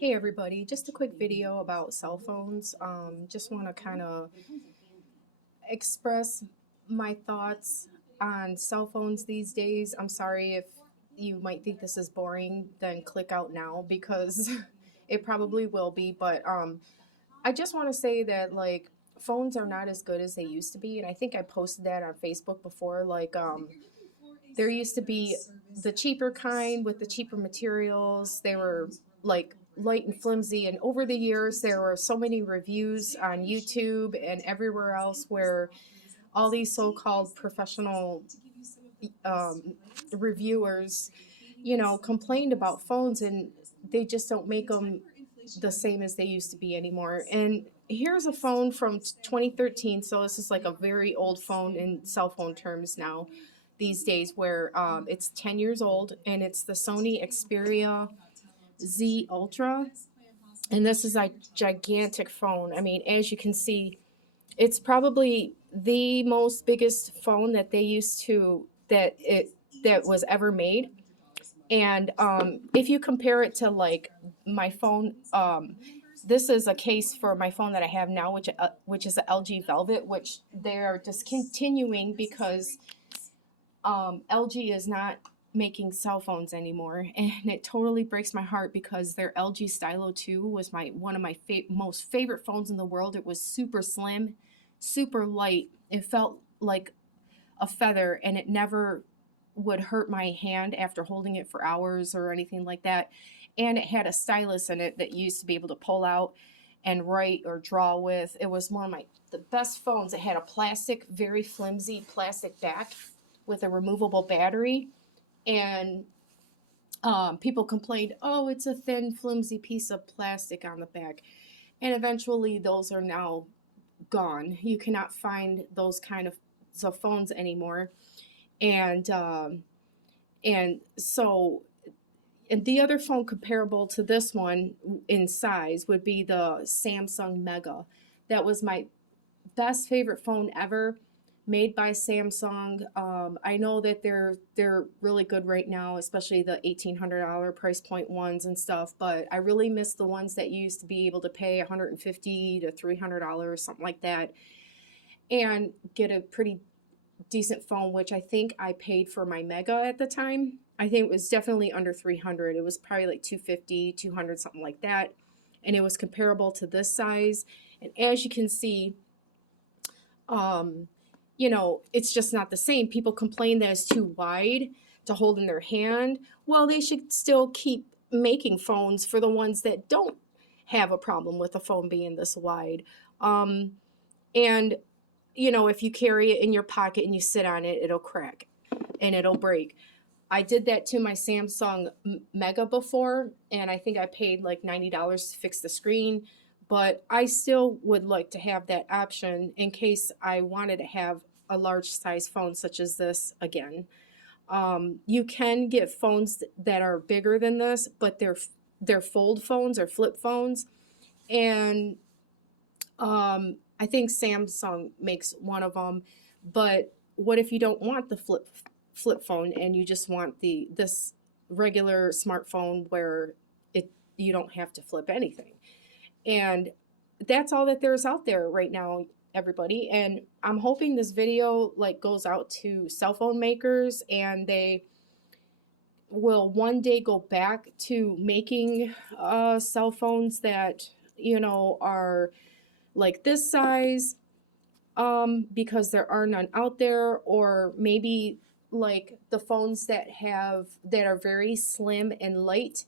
Hey everybody, just a quick video about cell phones. Just want to kind of express my thoughts on cell phones these days. I'm sorry if you might think this is boring, then click out now because it probably will be. But I just want to say that like phones are not as good as they used to be, and I think I posted that on Facebook before. There used to be the cheaper kind with the cheaper materials. They were like light and flimsy, and over the years there were so many reviews on YouTube and everywhere else where all these so-called professional um, reviewers, complained about phones, and they just don't make them the same as they used to be anymore. And here's a phone from 2013, so this is like a very old phone in cell phone terms now these days, where it's 10 years old, and it's the Sony Xperia Z Ultra. And this is a gigantic phone. I mean, as you can see, it's probably the most biggest phone that was ever made. And if you compare it to like my phone, this is a case for my phone that I have now, which is a LG Velvet, which they are discontinuing because LG is not making cell phones anymore, and it totally breaks my heart because their LG Stylo 2 was one of my most favorite phones in the world. It was super slim, super light. It felt like a feather, and it never would hurt my hand after holding it for hours or anything like that. And it had a stylus in it that you used to be able to pull out and write or draw with. It was one of the best phones. It had a very flimsy plastic back with a removable battery. And people complained, oh, it's a thin, flimsy piece of plastic on the back. And eventually those are now gone. You cannot find those kind of phones anymore. And so and the other phone comparable to this one in size would be the Samsung Mega. That was my best favorite phone ever, made by Samsung. I know that they're really good right now, especially the $1,800 price point ones and stuff. But I really miss the ones that you used to be able to pay $150 to $300, something like that, and get a pretty decent phone, which I think I paid for my Mega at the time. I think it was definitely under 300. It was probably like 250, 200, something like that. And it was comparable to this size. And as you can see, it's just not the same. People complain that it's too wide to hold in their hand. Well, they should still keep making phones for the ones that don't have a problem with the phone being this wide. And if you carry it in your pocket and you sit on it, it'll crack and it'll break. I did that to my Samsung Mega before, and I think I paid like $90 to fix the screen, but I still would like to have that option in case I wanted to have a large size phone such as this again. You can get phones that are bigger than this, but they're fold phones or flip phones, and I think Samsung makes one of them. But what if you don't want the flip phone and you just want this regular smartphone where you don't have to flip anything? And that's all that there's out there right now, everybody. And I'm hoping this video like goes out to cell phone makers, and they will one day go back to making cell phones that are like this size, because there are none out there. Or maybe like the phones that are very slim and light.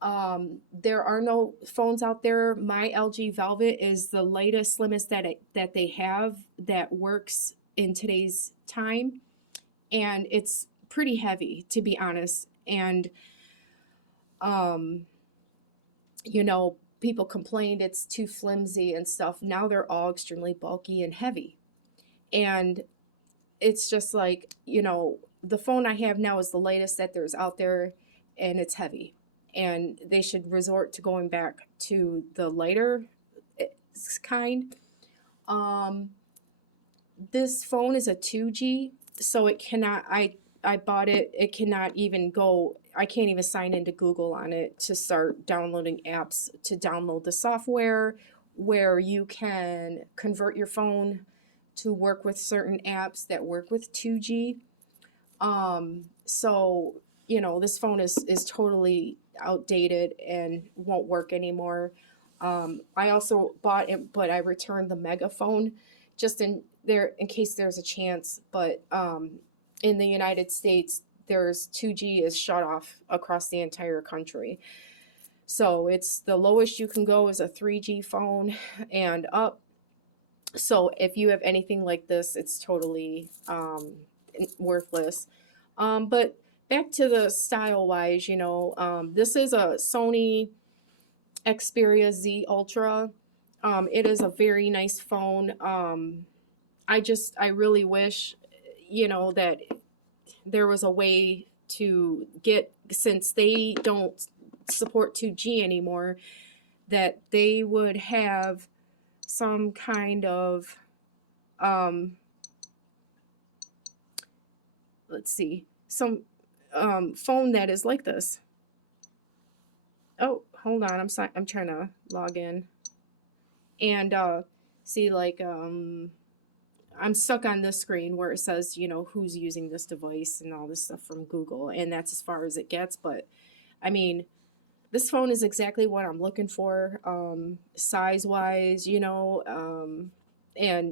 There are no phones out there. My LG Velvet is the lightest, slimmest that they have that works in today's time, and it's pretty heavy, to be honest. And people complained it's too flimsy and stuff. Now they're all extremely bulky and heavy, and it's just like, the phone I have now is the lightest that there's out there, and it's heavy. And they should resort to going back to the lighter kind. This phone is a 2G, so it cannot, I bought it, it cannot even go I can't even sign into Google on it to start downloading apps to download the software where you can convert your phone to work with certain apps that work with 2G. So, this phone is totally outdated and won't work anymore. I also bought it, but I returned the megaphone just in case there's a chance. But in the United States, there's 2G is shut off across the entire country. So it's the lowest you can go is a 3G phone and up. So if you have anything like this, it's totally worthless. But back to the style wise, this is a Sony Xperia Z Ultra. It is a very nice phone. I really wish, that there was a way to get, since they don't support 2G anymore, that they would have some kind of, some phone that is like this. Oh, hold on, I'm trying to log in. And see, like, I'm stuck on this screen where it says, who's using this device and all this stuff from Google, and that's as far as it gets. But I mean, this phone is exactly what I'm looking for, size wise, and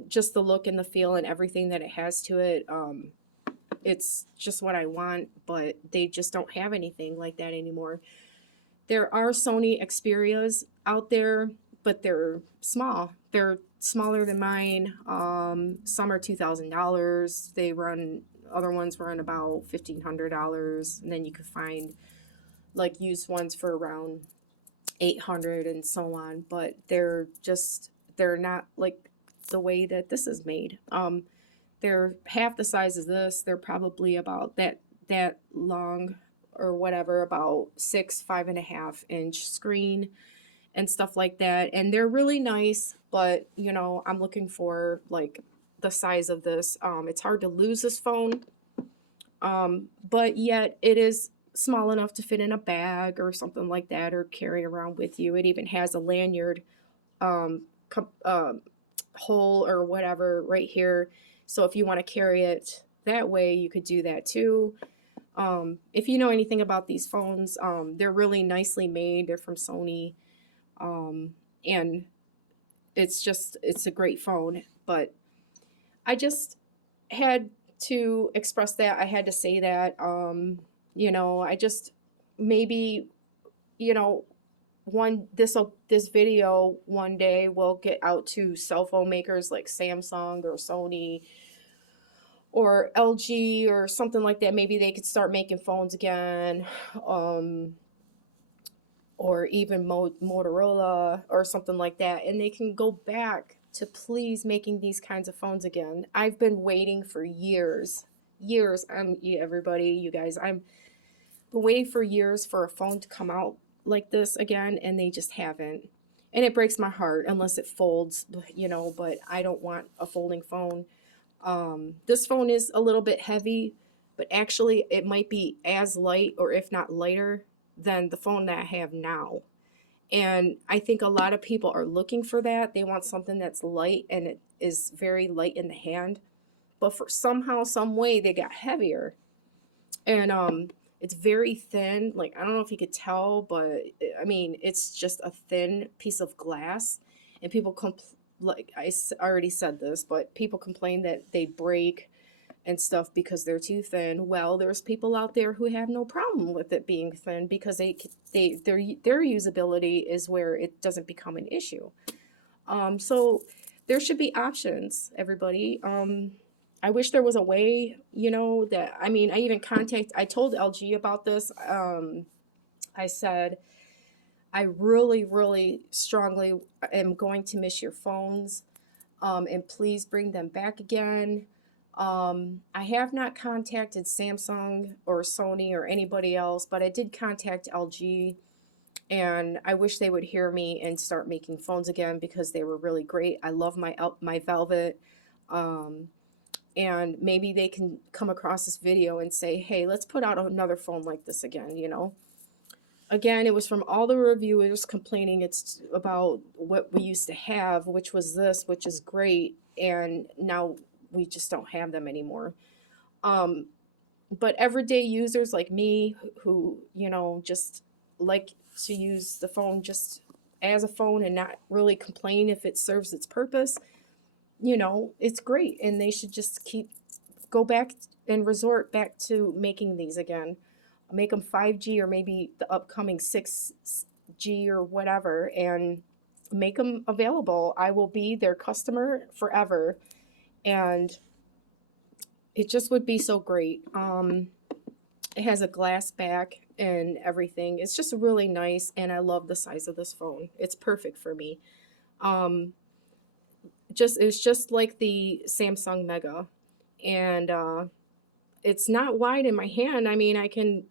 just the look and the feel and everything that it has to it. It's just what I want, but they just don't have anything like that anymore. There are Sony Xperias out there, but they're small. They're smaller than mine. Some are $2,000. Other ones run about $1,500, and then you could find like used ones for around 800 and so on. But they're not like the way that this is made. They're half the size of this. They're probably about that long or whatever, about 5.5-inch screen and stuff like that. And they're really nice, but I'm looking for like the size of this. It's hard to lose this phone, but yet it is small enough to fit in a bag or something like that, or carry around with you. It even has a lanyard hole or whatever right here. So if you want to carry it that way, you could do that too. If you know anything about these phones, they're really nicely made. They're from Sony. And it's a great phone. But I just had to express that. I had to say that. I just maybe, this video one day will get out to cell phone makers like Samsung or Sony or LG or something like that. Maybe they could start making phones again, or even Motorola or something like that, and they can go back to please making these kinds of phones again. I've been waiting for years. Everybody, you guys, I'm waiting for years for a phone to come out like this again, and they just haven't. And it breaks my heart unless it folds, but I don't want a folding phone. This phone is a little bit heavy, but actually it might be as light, or if not lighter, than the phone that I have now. And I think a lot of people are looking for that. They want something that's light, and it is very light in the hand. But for somehow, some way, they got heavier. And it's very thin. Like, I don't know if you could tell, but I mean, it's just a thin piece of glass. And people like I already said this, but people complain that they break and stuff because they're too thin. Well, there's people out there who have no problem with it being thin because their usability is where it doesn't become an issue. So there should be options, everybody. I wish there was a way, that, I mean, I told LG about this. I said, I really, really strongly am going to miss your phones, and please bring them back again. I have not contacted Samsung or Sony or anybody else, but I did contact LG, and I wish they would hear me and start making phones again because they were really great. I love my Velvet. and maybe they can come across this video and say, hey, let's put out another phone like this again, you know. Again, it was from all the reviewers complaining it's about what we used to have, which was this, which is great, and now we just don't have them anymore. Um, but everyday users like me who, you know, just like to use the phone just as a phone and not really complain if it serves its purpose, you know, it's great, and they should just go back and resort back to making these again. Make them 5G or maybe the upcoming 6G or whatever, and make them available. I will be their customer forever, and it just would be so great. It has a glass back and everything. It's just really nice, and I love the size of this phone. It's perfect for me. Um, it's just like the Samsung Mega, and it's not wide in my hand. I mean, I can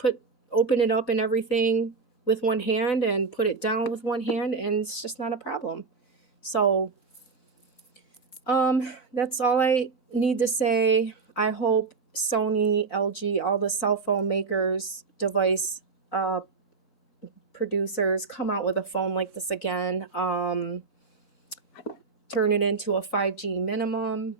open it up and everything with one hand and put it down with one hand, and it's just not a problem. So that's all I need to say. I hope Sony, LG, all the cell phone makers, device producers come out with a phone like this again. Turn it into a 5G minimum.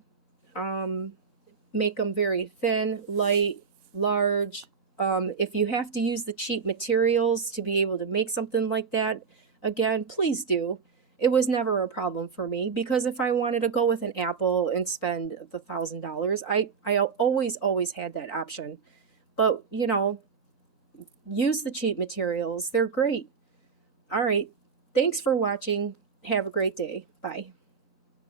Make them very thin, light, large. If you have to use the cheap materials to be able to make something like that, again, please do. It was never a problem for me, because if I wanted to go with an Apple and spend the $1,000, I always had that option. But, you know, use the cheap materials. They're great. All right. Thanks for watching. Have a great day. Bye.